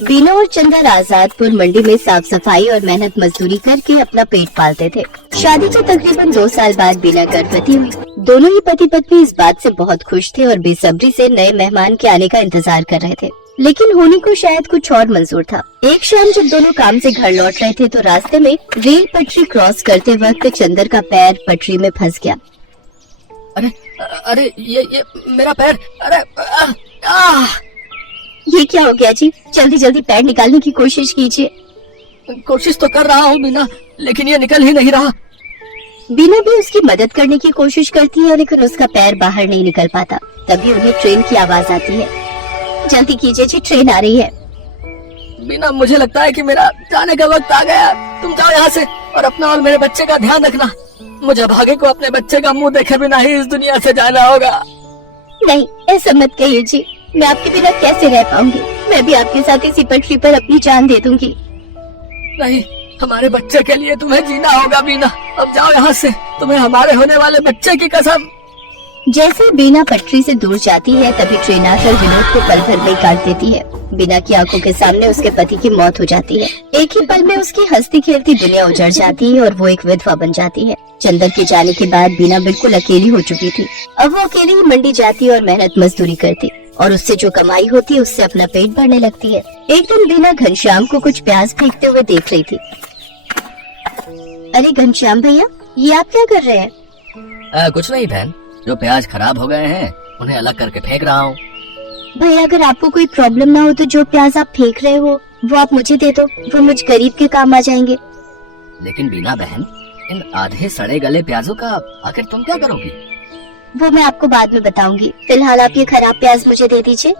बीना और चंदर आजादपुर मंडी में साफ सफाई और मेहनत मजदूरी करके अपना पेट पालते थे। शादी के तकरीबन 2 साल बाद बीना गर्भवती हुई। दोनों ही पति पत्नी इस बात से बहुत खुश थे और बेसब्री से नए मेहमान के आने का इंतजार कर रहे थे, लेकिन होनी को शायद कुछ और मंजूर था। एक शाम जब दोनों काम से घर लौट रहे थे तो रास्ते में रेल पटरी क्रॉस करते वक्त चंदर का पैर पटरी में फंस गया। अरे अरे ये मेरा पैर, अरे ये क्या हो गया जी? जल्दी जल्दी पैर निकालने की कोशिश कीजिए। कोशिश तो कर रहा हूँ बीना, लेकिन ये निकल ही नहीं रहा। बीना भी उसकी मदद करने की कोशिश करती है, लेकिन उसका पैर बाहर नहीं निकल पाता। तभी उन्हें ट्रेन की आवाज आती है। जल्दी कीजिए जी, ट्रेन आ रही है। बीना, मुझे लगता है कि मेरा जाने का वक्त आ गया। तुम जाओ यहाँ से और अपना और मेरे बच्चे का ध्यान रखना। मुझे भागे को अपने बच्चे का मुंह देखे बिना ही इस दुनिया से जाना होगा। नहीं, ऐसा मत कहिए जी, मैं आपके बिना कैसे रह पाऊंगी? मैं भी आपके साथ इसी पटरी पर अपनी जान दे दूंगी। नहीं, हमारे बच्चे के लिए तुम्हें जीना होगा बीना। अब जाओ यहाँ से, तुम्हें हमारे होने वाले बच्चे की कसम। जैसे बीना पटरी से दूर जाती है तभी ट्रेन आकर विनोद को पल भर में काट देती है। बीना की आंखों के सामने उसके पति की मौत हो जाती है। एक ही पल में उसकी हंसती खेलती दुनिया उजड़ जाती है और वो एक विधवा बन जाती है। चंदर के जाने के बाद बीना बिल्कुल अकेली हो चुकी थी। अब वो अकेली ही मंडी जाती और मेहनत मजदूरी करती और उससे जो कमाई होती उससे अपना पेट भरने लगती है। एक दिन बीना घनश्याम को कुछ प्याज फेंकते हुए देख रही थी। अरे घनश्याम भैया, ये आप क्या कर रहे हैं? कुछ नहीं बहन, जो प्याज खराब हो गए हैं उन्हें अलग करके फेंक रहा हूँ। भैया, अगर आपको कोई प्रॉब्लम ना हो तो जो प्याज आप फेंक रहे हो वो आप मुझे दे दो, वो मुझ गरीब के काम आ जाएंगे। लेकिन बीना बहन, इन आधे सड़े गले प्याजों का आखिर तुम क्या करोगी? वो मैं आपको बाद में बताऊंगी। फिलहाल आप ये खराब प्याज मुझे दे दीजिए।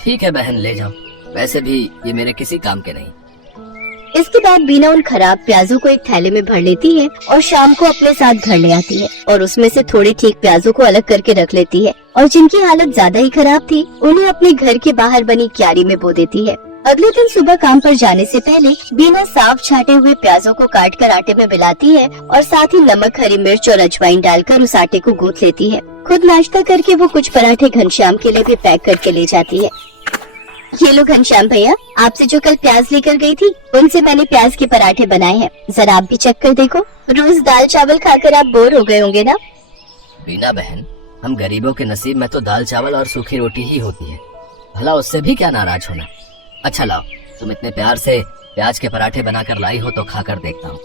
ठीक है बहन, ले जाओ। वैसे भी ये मेरे किसी काम के नहीं। इसके बाद बीना उन खराब प्याजों को एक थैले में भर लेती है और शाम को अपने साथ घर ले आती है और उसमें से थोड़े ठीक प्याजों को अलग करके रख लेती है और जिनकी हालत ज्यादा ही खराब थी उन्हें अपने घर के बाहर बनी क्यारी में बो देती है। अगले दिन सुबह काम पर जाने से पहले बीना साफ छाटे हुए प्याजों को काटकर आटे में मिलाती है और साथ ही नमक, हरी मिर्च और अजवाइन डालकर उस आटे को गूंथ लेती है। खुद नाश्ता करके वो कुछ पराठे घनश्याम के लिए भी पैक करके ले जाती है। ये लो घनश्याम भैया, आपसे जो कल प्याज लेकर गई थी उनसे मैंने प्याज के पराठे बनाए हैं, जरा आप भी चख कर देखो। रोज दाल चावल खाकर आप बोर हो गए होंगे ना? बीना बहन, हम गरीबों के नसीब में तो दाल चावल और सूखी रोटी ही होती है, भला उससे भी क्या नाराज होना। अच्छा लाओ, तुम इतने प्यार से प्याज के पराठे बनाकर लाई हो तो खाकर देखता हूँ।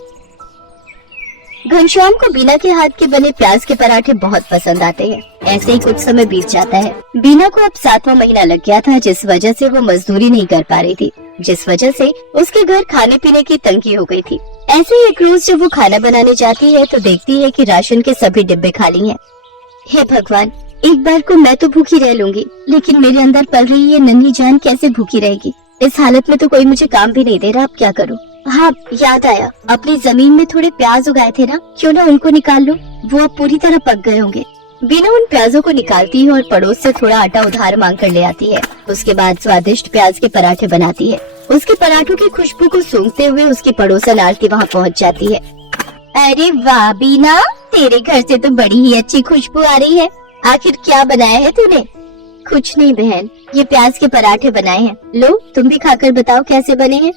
घनश्याम को बीना के हाथ के बने प्याज के पराठे बहुत पसंद आते हैं। ऐसे ही कुछ समय बीत जाता है। बीना को अब 7वां महीना लग गया था, जिस वजह से वो मजदूरी नहीं कर पा रही थी, जिस वजह से उसके घर खाने पीने की तंगी हो गई थी। ऐसे ही एक रोज जब वो खाना बनाने जाती है तो देखती है कि राशन के सभी डिब्बे खाली हैं। हे भगवान, एक बार को मैं तो भूखी रह लूंगी, लेकिन मेरे अंदर पल रही ये नन्ही जान कैसे भूखी रहेगी? इस हालत में तो कोई मुझे काम भी नहीं दे रहा, अब क्या करूँ? हाँ, याद आया, अपनी जमीन में थोड़े प्याज उगाए थे ना, क्यों ना उनको निकाल लूं? वो अब पूरी तरह पक गए होंगे। बीना उन प्याजों को निकालती है और पड़ोस से थोड़ा आटा उधार मांग कर ले आती है। उसके बाद स्वादिष्ट प्याज के पराठे बनाती है। उसके पराठों की खुशबू को सूंघते हुए उसकी पड़ोसन आरती वहाँ पहुँच जाती है। अरे वाह बीना, तेरे घर से तो बड़ी ही अच्छी खुशबू आ रही है। आखिर क्या बनाया है तूने? कुछ नहीं बहन, ये प्याज के पराठे बनाए हैं। लो, तुम भी खाकर बताओ कैसे बने हैं।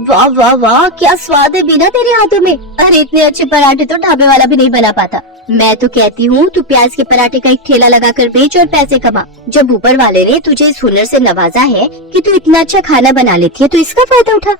वाह वाह वाह, क्या स्वाद है बीना तेरे हाथों में। अरे इतने अच्छे पराठे तो ढाबे वाला भी नहीं बना पाता। मैं तो कहती हूँ तू प्याज के पराठे का एक ठेला लगाकर बेच और पैसे कमा। जब ऊपर वाले ने तुझे इस हुनर से नवाजा है कि तू इतना अच्छा खाना बना लेती है तो इसका फायदा उठा।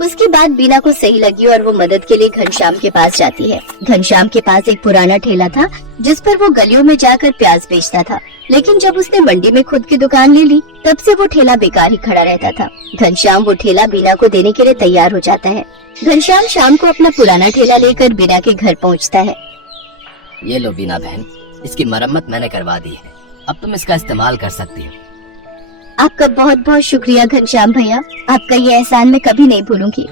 उसकी बात बीना को सही लगी और वो मदद के लिए घनश्याम के पास जाती है। घनश्याम के पास एक पुराना ठेला था जिस पर वो गलियों में जाकर प्याज बेचता था, लेकिन जब उसने मंडी में खुद की दुकान ले ली तब से वो ठेला बेकार ही खड़ा रहता था। घनश्याम वो ठेला बीना को देने के लिए तैयार हो जाता है। घनश्याम शाम को अपना पुराना ठेला लेकर बीना के घर पहुंचता है। ये लो बीना बहन, इसकी मरम्मत मैंने करवा दी है, अब तुम इसका इस्तेमाल कर सकती हो। आपका बहुत बहुत शुक्रिया घनश्याम भैया, आपका ये एहसान मैं कभी नहीं भूलूंगी।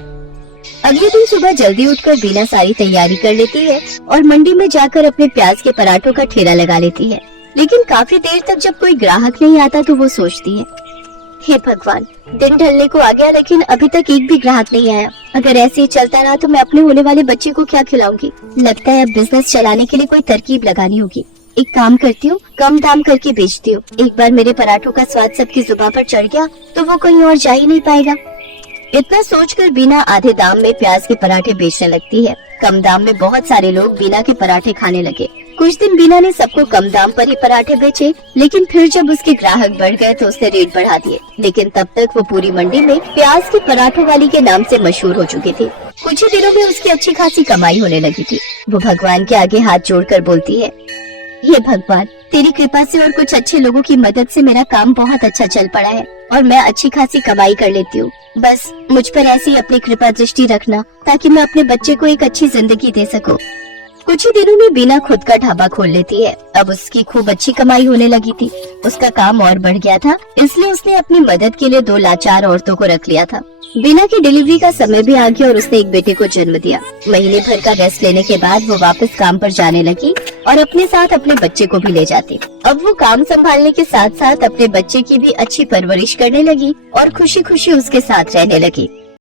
अगले दिन सुबह जल्दी उठकर बीना सारी तैयारी कर लेती है और मंडी में जाकर अपने प्याज के पराठों का ठेला लगा लेती है। लेकिन काफी देर तक जब कोई ग्राहक नहीं आता तो वो सोचती है, हे भगवान, दिन ढलने को आ गया लेकिन अभी तक एक भी ग्राहक नहीं आया। अगर ऐसे ही चलता रहा तो मैं अपने होने वाले बच्चे को क्या खिलाऊंगी? लगता है अब बिजनेस चलाने के लिए कोई तरकीब लगानी होगी। एक काम करती हूँ, कम दाम करके बेचती हूँ। एक बार मेरे पराठों का स्वाद सबकी जुबान पर चढ़ गया तो वो कहीं और जा ही नहीं पाएगा। इतना सोचकर बीना आधे दाम में प्याज के पराठे बेचने लगती है। कम दाम में बहुत सारे लोग बीना के पराठे खाने लगे। कुछ दिन बीना ने सबको कम दाम पर ही पराठे बेचे, लेकिन फिर जब उसके ग्राहक बढ़ गए तो उसने रेट बढ़ा दिए। लेकिन तब तक वो पूरी मंडी में प्याज के पराठों वाली के नाम से मशहूर हो चुकी थी। कुछ ही दिनों में उसकी अच्छी खासी कमाई होने लगी थी। वो भगवान के आगे हाथ जोड़कर बोलती है, हे भगवान, तेरी कृपा से और कुछ अच्छे लोगों की मदद से मेरा काम बहुत अच्छा चल पड़ा है और मैं अच्छी खासी कमाई कर लेती हूँ। बस मुझ पर ऐसी ही अपनी कृपा दृष्टि रखना ताकि मैं अपने बच्चे को एक अच्छी जिंदगी दे सकूं। कुछ ही दिनों में बीना खुद का ढाबा खोल लेती है। अब उसकी खूब अच्छी कमाई होने लगी थी। उसका काम और बढ़ गया था, इसलिए उसने अपनी मदद के लिए 2 लाचार औरतों को रख लिया था। बीना की डिलीवरी का समय भी आ गया और उसने एक बेटे को जन्म दिया। महीने भर का रेस्ट लेने के बाद वो वापस काम पर जाने लगी और अपने साथ अपने बच्चे को भी ले जाती। अब वो काम संभालने के साथ साथ अपने बच्चे की भी अच्छी परवरिश करने लगी और खुशी खुशी उसके साथ रहने लगी।